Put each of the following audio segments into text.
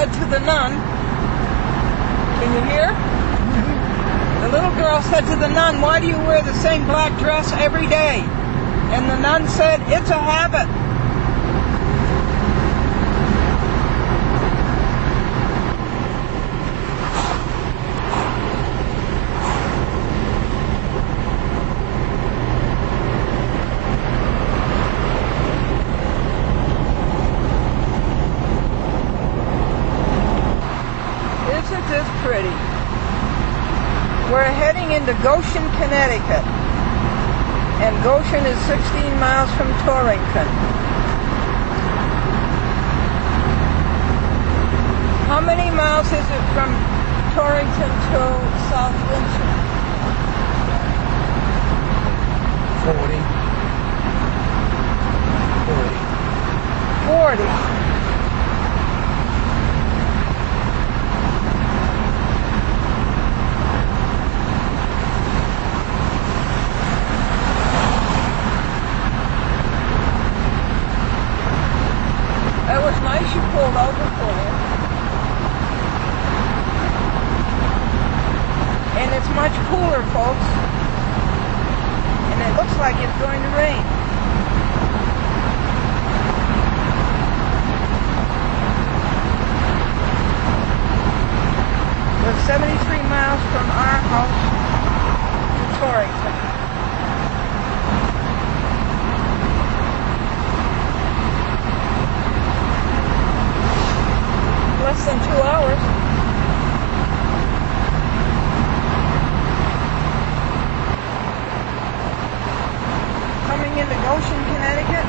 said to the nun, can you hear? The little girl said to the nun, why do you wear the same black dress every day? And the nun said, it's a habit. Isn't this pretty? We're heading into Goshen, Connecticut. And Goshen is 16 miles from Torrington. How many miles is it from Torrington to South Windsor? 40. It was nice you pulled over for him. And it's much cooler, folks. And it looks like it's going to rain. We're 73 miles from our house to Torrington. Less than 2 hours. Coming into Goshen, Connecticut.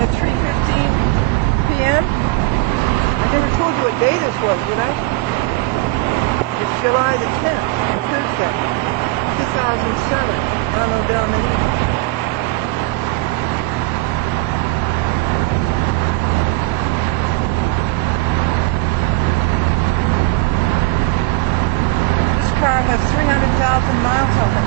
At 3:15 p.m. I never told you what day this was, did I? It's July the 10th, Tuesday, 2007. Anno Domini. Car has 300,000 miles on it.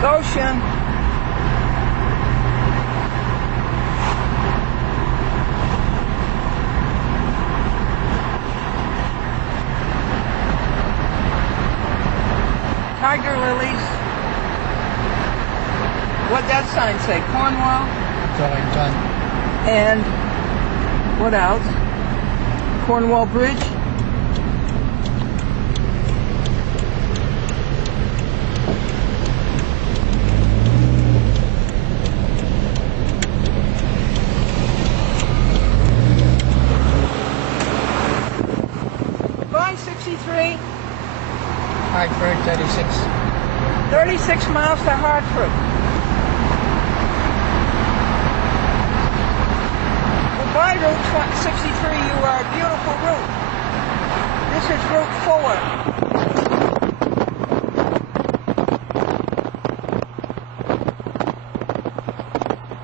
Goshen. Tiger lilies. What'd that sign say? Cornwall? Torrington. And what else? Cornwall Bridge? Hartford, 36. 36 miles to Hartford. Well, by Route 63, you are a beautiful route. This is Route 4.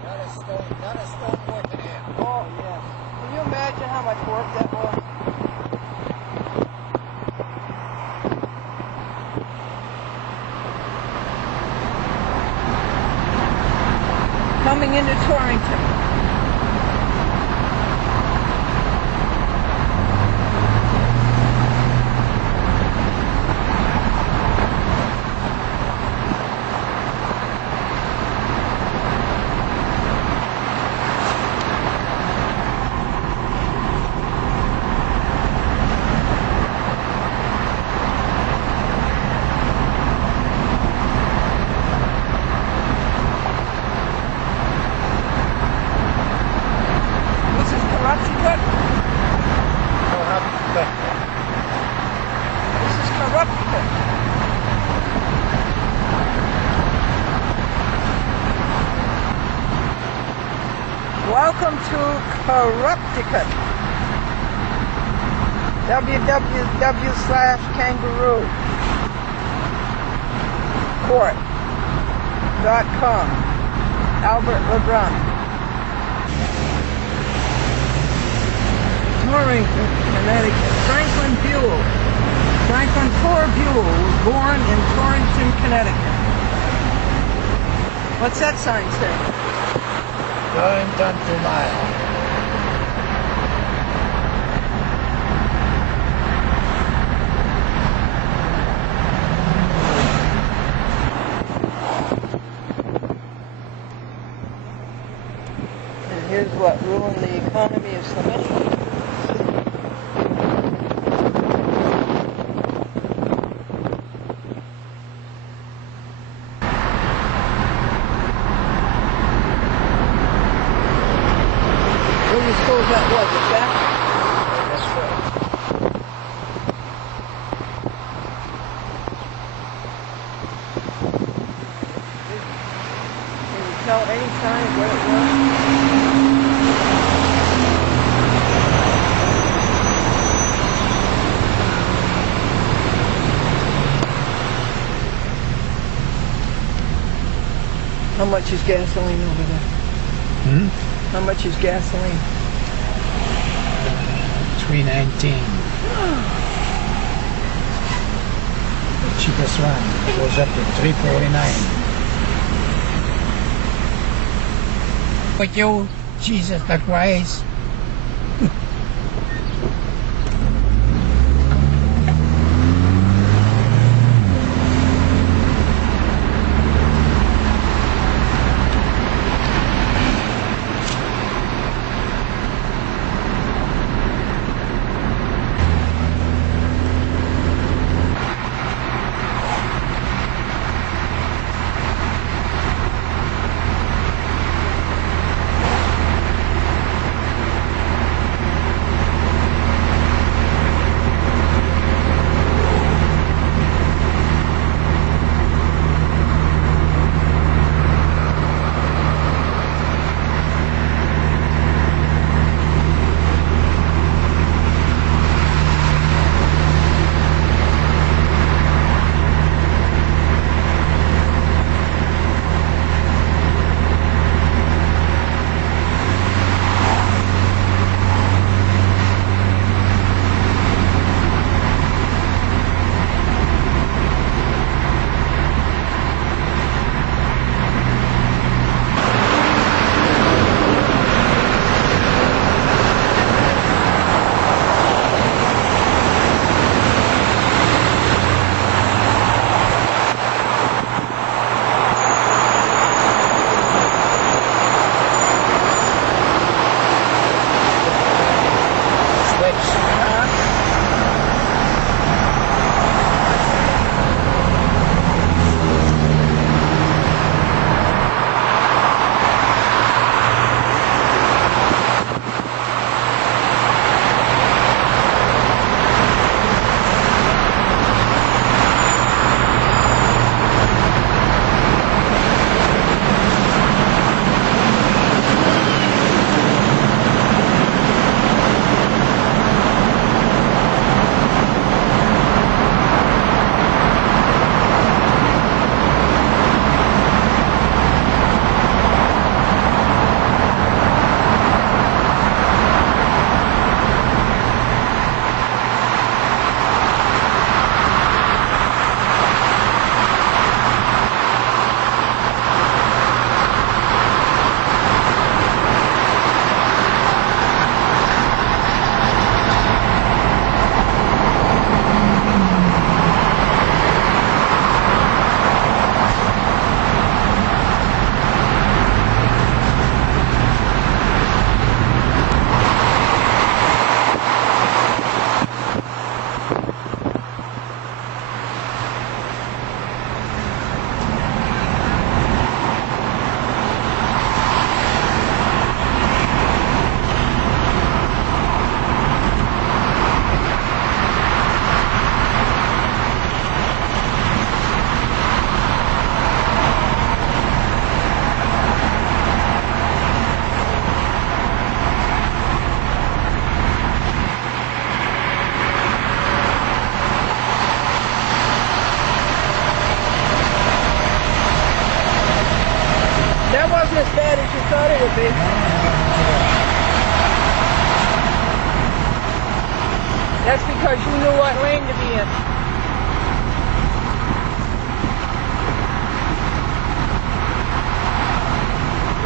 Not a stone work in here. Oh, yes. Can you imagine how much work that was? Coming into Torrington. This is corrupt. Welcome to Corrupticate. www.kangaroo court.com. Albert LeBrun. Torrington, Connecticut. Franklin Buell. Franklin Ford Buell was born in Torrington, Connecticut. What's that sign say? Torrington 2 miles. And here's what ruined the economy of so many people. What do you suppose that was? A factory? That's right. Can you tell any time what it was? How much is gasoline over there? How much is gasoline? $3.19. The cheapest one goes up to $3.49. But you, Jesus the Christ. thought it would be. That's because you knew what lane to be in.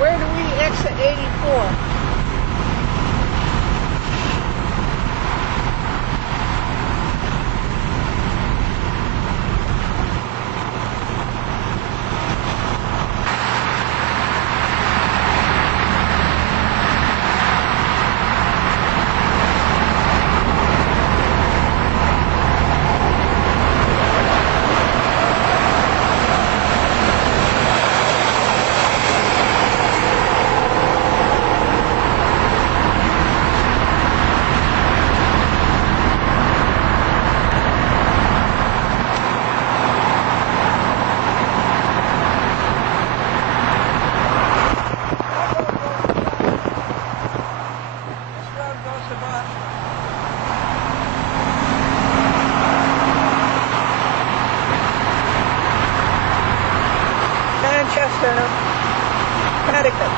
Where do we exit 84? Connecticut.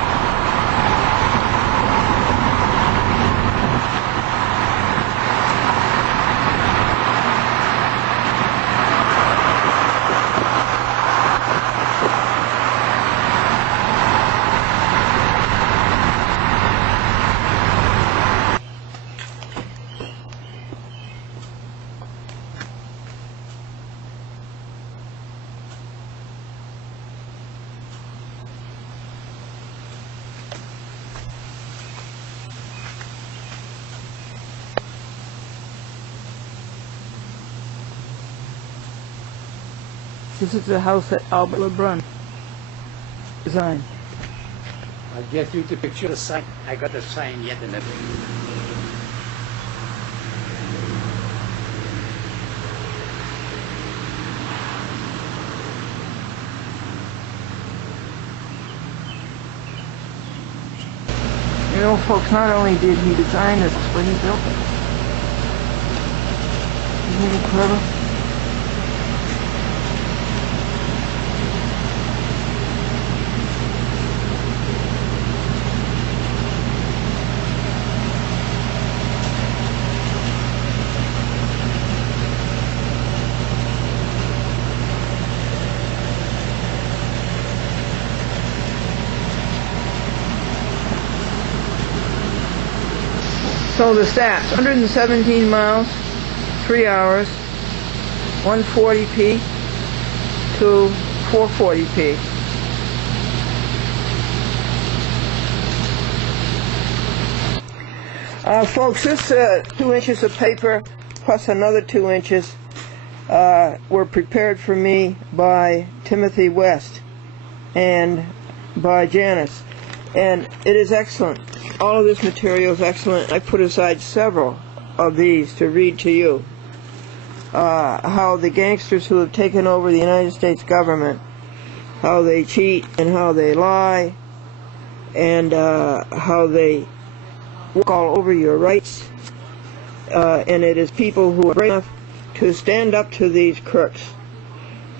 This is the house that Albert LeBrun designed. I'll get you the picture the sign. I got the sign yet and everything. You know, folks, not only did he design this, but he built it. Isn't he clever? So the stats, 117 miles, 3 hours, 140p to 440p. Folks, this 2 inches of paper plus another 2 inches were prepared for me by Timothy West and by Janice. And it is excellent. All of this material is excellent. I put aside several of these to read to you. How the gangsters who have taken over the United States government, how they cheat and how they lie, and how they walk all over your rights. And it is people who are brave enough to stand up to these crooks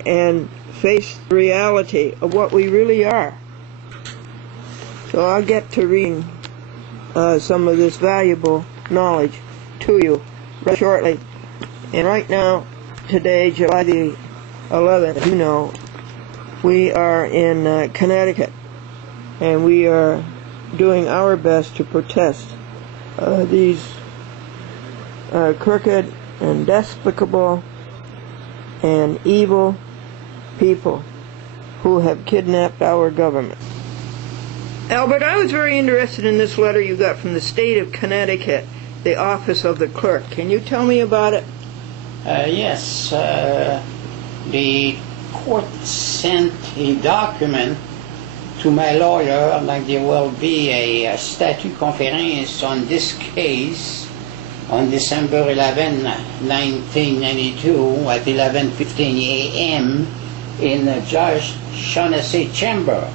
and face the reality of what we really are. So I'll get to reading some of this valuable knowledge to you right shortly. And right now, today, July the 11th, you know, we are in Connecticut, and we are doing our best to protest these crooked and despicable and evil people who have kidnapped our government. Albert, I was very interested in this letter you got from the state of Connecticut, the office of the clerk. Can you tell me about it? Yes. The court sent a document to my lawyer, like there will be a statute conference on this case on December 11, 1992 at 11:15 a.m. in Judge Shaughnessy chamber.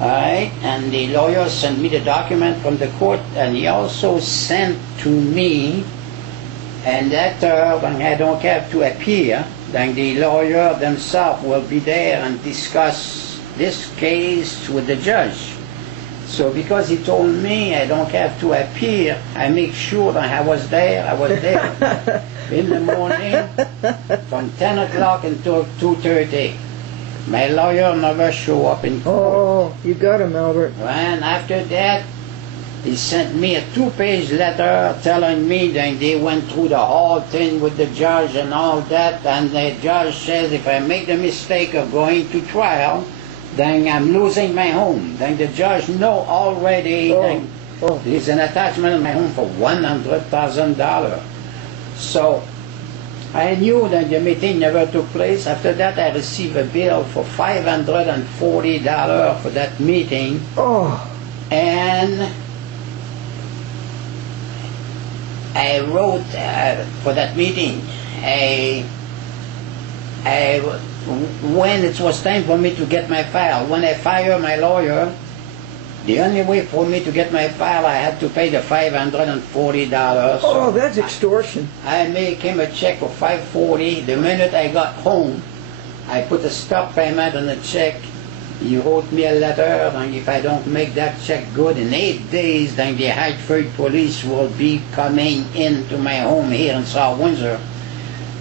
Alright, and the lawyer sent me the document from the court, and he also sent to me a letter when I don't have to appear, then the lawyer themselves will be there and discuss this case with the judge. So because he told me I don't have to appear, I make sure that I was there. In the morning from 10 o'clock until 2:30. My lawyer never show up in court. Oh, you got him, Albert. And after that, he sent me a 2-page letter telling me that they went through the whole thing with the judge and all that, and the judge says if I make the mistake of going to trial, then I'm losing my home. Then the judge know already that there's an attachment on my home for $100,000. So I knew that the meeting never took place. After that, I received a bill for $540 for that meeting. Oh. And I wrote for that meeting. When it was time for me to get my file, when I fired my lawyer, the only way for me to get my file, I had to pay the $540. Oh, that's extortion. I made him a check for $540. The minute I got home, I put a stop payment on the check. He wrote me a letter, and if I don't make that check good in 8 days, then the Hartford police will be coming into my home here in South Windsor.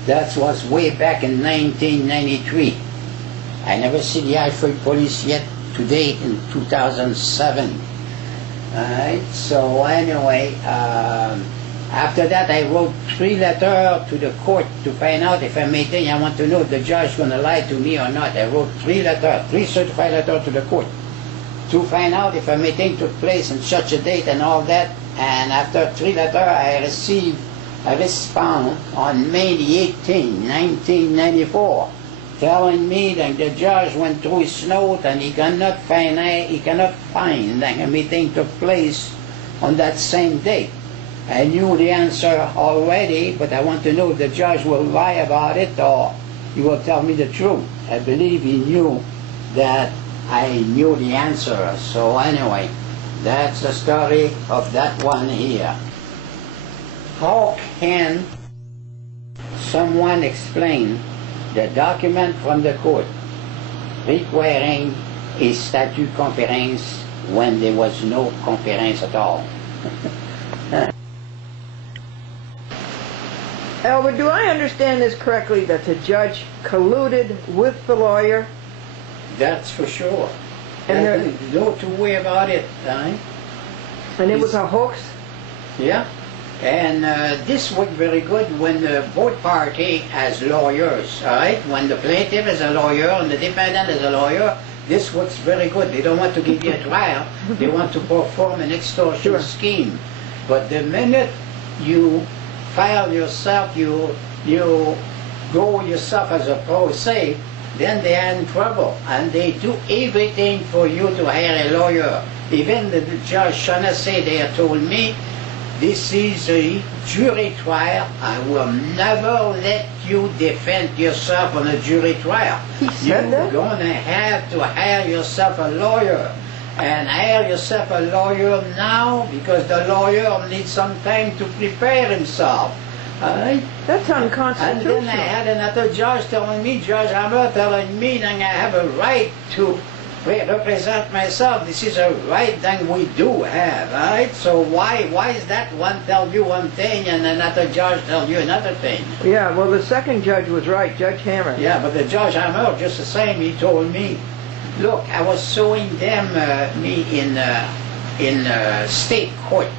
That was way back in 1993. I never see the Hartford police yet today in 2007. Alright, so anyway, after that I wrote 3 letters to the court to find out if I'm meeting. I want to know if the judge is going to lie to me or not. I wrote 3 letters, 3 certified letters to the court to find out if a meeting took place on such a date and all that. And after 3 letters, I received a response on May the 18th, 1994, telling me that the judge went through his note and he cannot find that a meeting took place on that same date. I knew the answer already, but I want to know if the judge will lie about it or he will tell me the truth. I believe he knew that I knew the answer. So anyway, that's the story of that one here. How can someone explain the document from the court requiring a statute conference when there was no conference at all? Albert, do I understand this correctly that the judge colluded with the lawyer? That's for sure. And There's no two way about it. And it was a hoax? Yeah. And this worked very good when both parties as lawyers, all right? When the plaintiff is a lawyer and the defendant is a lawyer, this works very good. They don't want to give you a trial. They want to perform an extortion scheme. But the minute you file yourself, you go yourself as a pro se, then they are in trouble. And they do everything for you to hire a lawyer. Even the Judge Shaughnessy there told me, this is a jury trial. I will never let you defend yourself on a jury trial. You're going to have to hire yourself a lawyer. And hire yourself a lawyer now because the lawyer needs some time to prepare himself. Right? That's unconstitutional. And then I had another judge telling me, Judge Hammer telling me that I have a right to represent myself. This is a right that we do have, right? So why is that one tell you one thing and another judge tell you another thing? Yeah, well, the second judge was right, Judge Hammer. Yeah, but the Judge Hammer, just the same, he told me, look, I was suing them, me in state court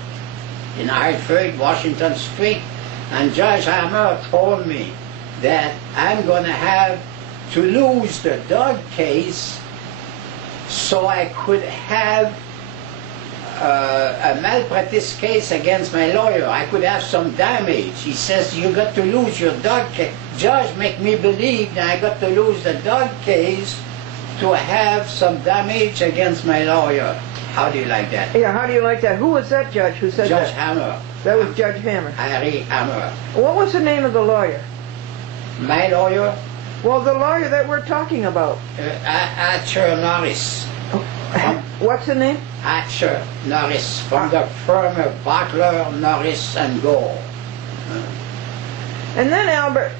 in Hartford, Washington Street, and Judge Hammer told me that I'm going to have to lose the dog case so I could have a malpractice case against my lawyer. I could have some damage. He says, you got to lose your dog case. Judge make me believe that I got to lose the dog case to have some damage against my lawyer. How do you like that? Yeah, how do you like that? Who was that judge who said Judge that? Hammer. That was Judge Hammer. Harry Hammer. What was the name of the lawyer? My lawyer? Well, the lawyer that we're talking about. Archer Norris. What's the name? Archer Norris, from the firm of Butler, Norris and Gold. And then, Albert,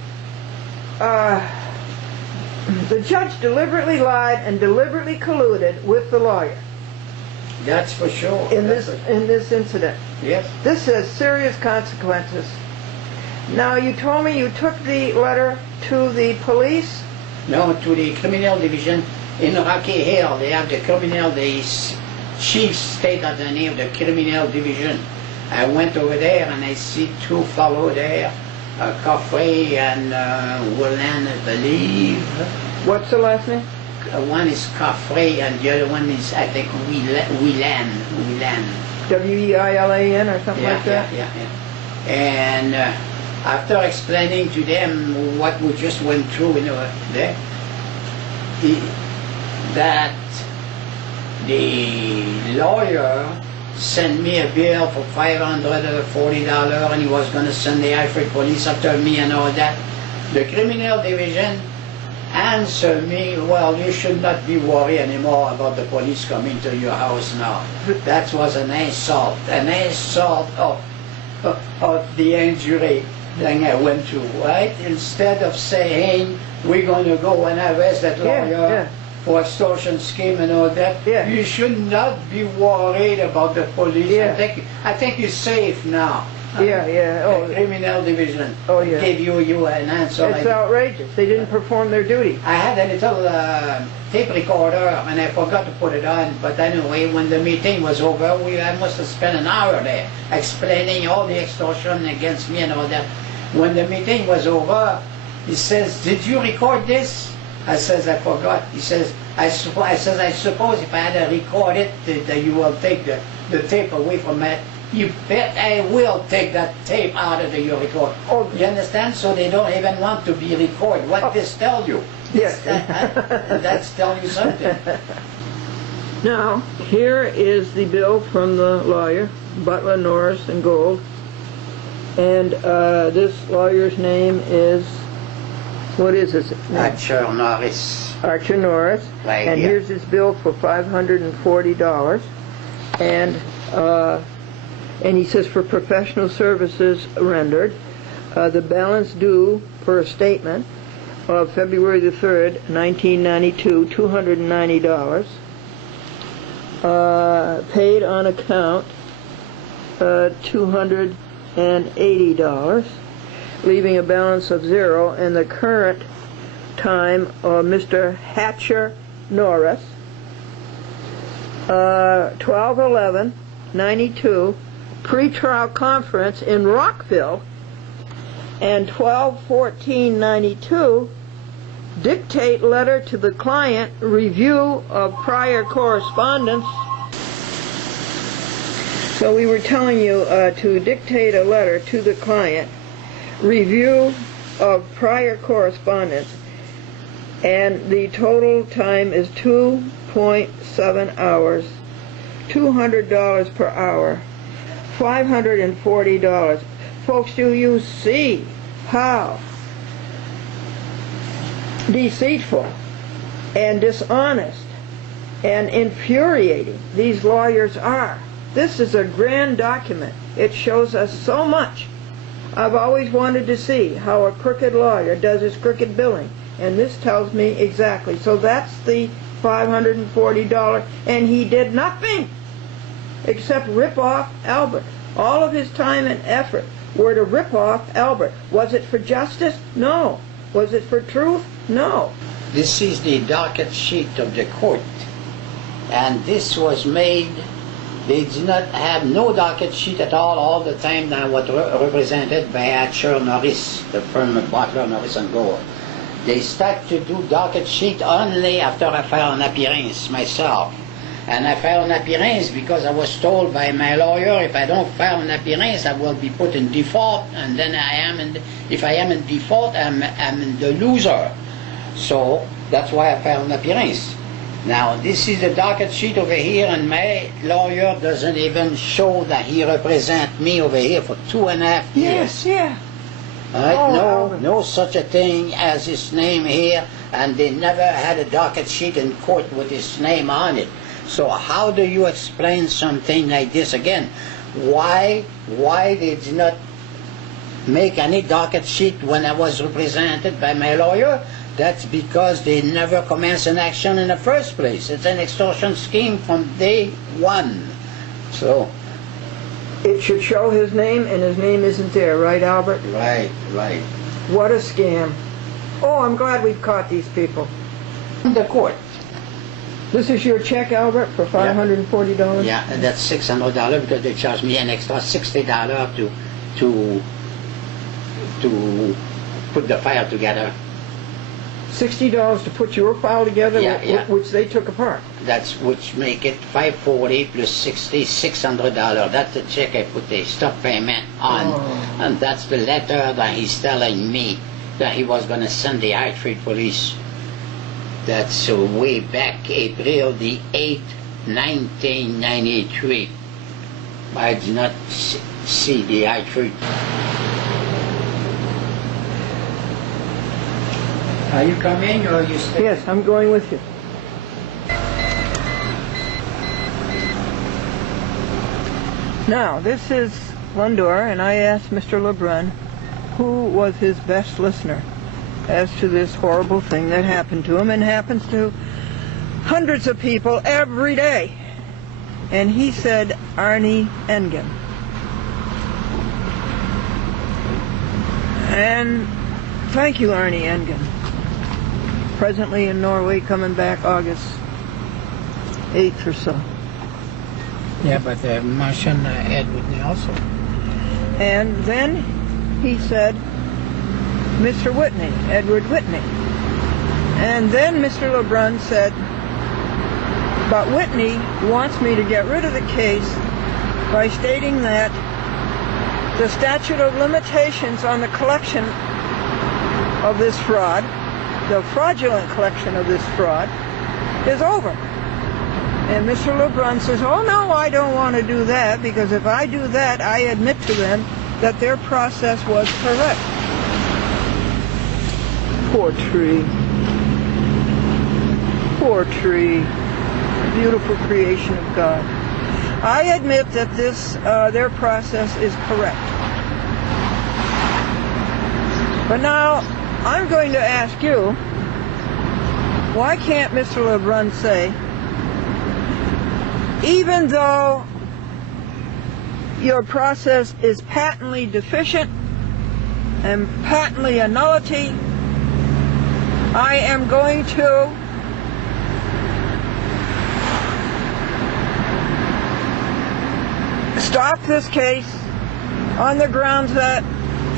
the judge deliberately lied and deliberately colluded with the lawyer. That's for sure. in this incident. Yes. This has serious consequences. Now, you told me you took the letter to the police? No, to the criminal division in Rocky Hill. They have the criminal, the chief state of the name of the criminal division. I went over there and I see two fellows there, Coffrey and Willan, I believe. What's the last name? One is Coffrey and the other one is, I think, Willan. W-E-I-L-A-N or something like that? Yeah. And after explaining to them what we just went through there, that the lawyer sent me a bill for $540 and he was going to send the Alfred police after me and all that. The criminal division answered me, well, you should not be worried anymore about the police coming to your house now. That was an insult of the injury thing I went through, right? Instead of saying, we're going to go and arrest that lawyer for extortion scheme and all that, you should not be worried about the police. I think you're safe now. Oh, the criminal division gave you an answer. It's outrageous. They didn't perform their duty. I had a little tape recorder and I forgot to put it on, but anyway, when the meeting was over, I must have spent an hour there explaining all the extortion against me and all that. When the meeting was over, he says, did you record this? I says, I forgot. He says, I suppose if I had recorded it, that you will take the tape away from it. You bet I will take that tape out of your record. Oh, you understand? So they don't even want to be recorded. What this tell you? Yes. That's telling you something. Now, here is the bill from the lawyer, Butler, Norris, and Gold. And this lawyer's name is, what is his name? Archer Norris. Archer Norris. Right, and here's his bill for $540. And he says for professional services rendered, the balance due for a statement of February the 3rd, 1992, $290. Paid on account, $280, leaving a balance of $0, and the current time of Mr. Hatcher Norris, 12/11/92, pre-trial conference in Rockville, and 12/14/92, dictate letter to the client, review of prior correspondence. So we were telling you to dictate a letter to the client, review of prior correspondence, and the total time is 2.7 hours, $200 per hour, $540. Folks, do you see how deceitful and dishonest and infuriating these lawyers are? This is a grand document. It shows us so much. I've always wanted to see how a crooked lawyer does his crooked billing, and this tells me exactly. So that's the $540, and he did nothing except rip off Albert. All of his time and effort were to rip off Albert. Was it for justice? No. Was it for truth? No. This is the docket sheet of the court, and this was made. They did not have no docket sheet at all the time that was represented by Archer Norris, the firm of Butler, Norris and Gold. They started to do docket sheet only after I filed an appearance myself. And I filed an appearance because I was told by my lawyer, if I don't file an appearance, I will be put in default, and then if I am in default, I'm the loser. So that's why I filed an appearance. Now, this is the docket sheet over here, and my lawyer doesn't even show that he represents me over here for 2.5 years. Yes, yeah. Right? No such a thing as his name here, and they never had a docket sheet in court with his name on it. So how do you explain something like this again? Why they did not make any docket sheet when I was represented by my lawyer? That's because they never commenced an action in the first place. It's an extortion scheme from day one. So, It should show his name, and his name isn't there, right, Albert? right. What a scam. Oh, I'm glad we've caught these people. The court. This is your check, Albert, for $540? Yeah, and that's $600 because they charged me an extra $60 to put the file together. $60 to put your file together, Yeah. which they took apart. That's which make it $540 plus $600. That's the check I put the stop payment on, and that's the letter that he's telling me that he was going to send the high street police. That's way back April the 8th, 1993. I did not see the high street. Are you coming or are you staying? Yes, I'm going with you. Now, this is Glendora, and I asked Mr. Lebrun who was his best listener as to this horrible thing that happened to him and happens to hundreds of people every day. And he said Arnie Engen. And thank you, Arnie Engen. Presently in Norway, coming back August 8th or so. Yeah, but mention Edward also. And then he said Mr. Whitney, Edward Whitney. And then Mr. Lebrun said, but Whitney wants me to get rid of the case by stating that the statute of limitations on the collection of this fraud, the fraudulent collection of this fraud, is over. And Mr. Lebrun says, oh no, I don't want to do that, because if I do that, I admit to them that their process was correct. Poor tree. Poor tree. Beautiful creation of God. I admit that this, their process is correct. But now, I'm going to ask you, why can't Mr. Lebrun say, even though your process is patently deficient and patently a nullity, I am going to stop this case on the grounds that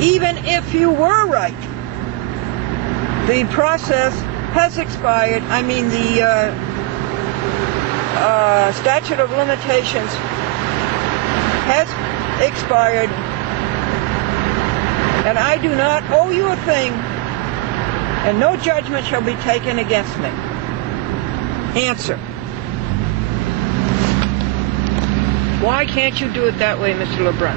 even if you were right, the process has expired. I mean, the statute of limitations has expired, and I do not owe you a thing, and no judgment shall be taken against me. Answer. Why can't you do it that way, Mr. Lebrun?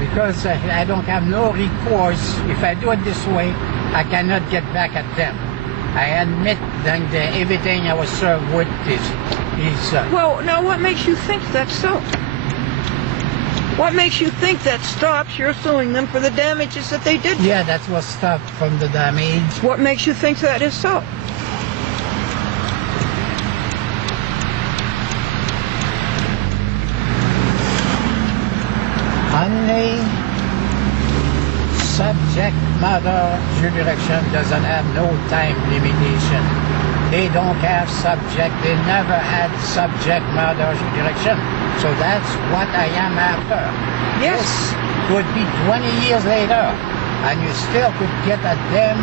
Because I don't have no recourse. If I do it this way, I cannot get back at them. I admit that everything I was served with is Well, now what makes you think that's so? What makes you think that stops you're suing them for the damages that they did? yeah, that was stopped from the damage. What makes you think that is so? Only subject matter jurisdiction doesn't have no time limitation. They don't have subject, they never had subject matter jurisdiction. So that's what I am after. Yes. This could be 20 years later, and you still could get at them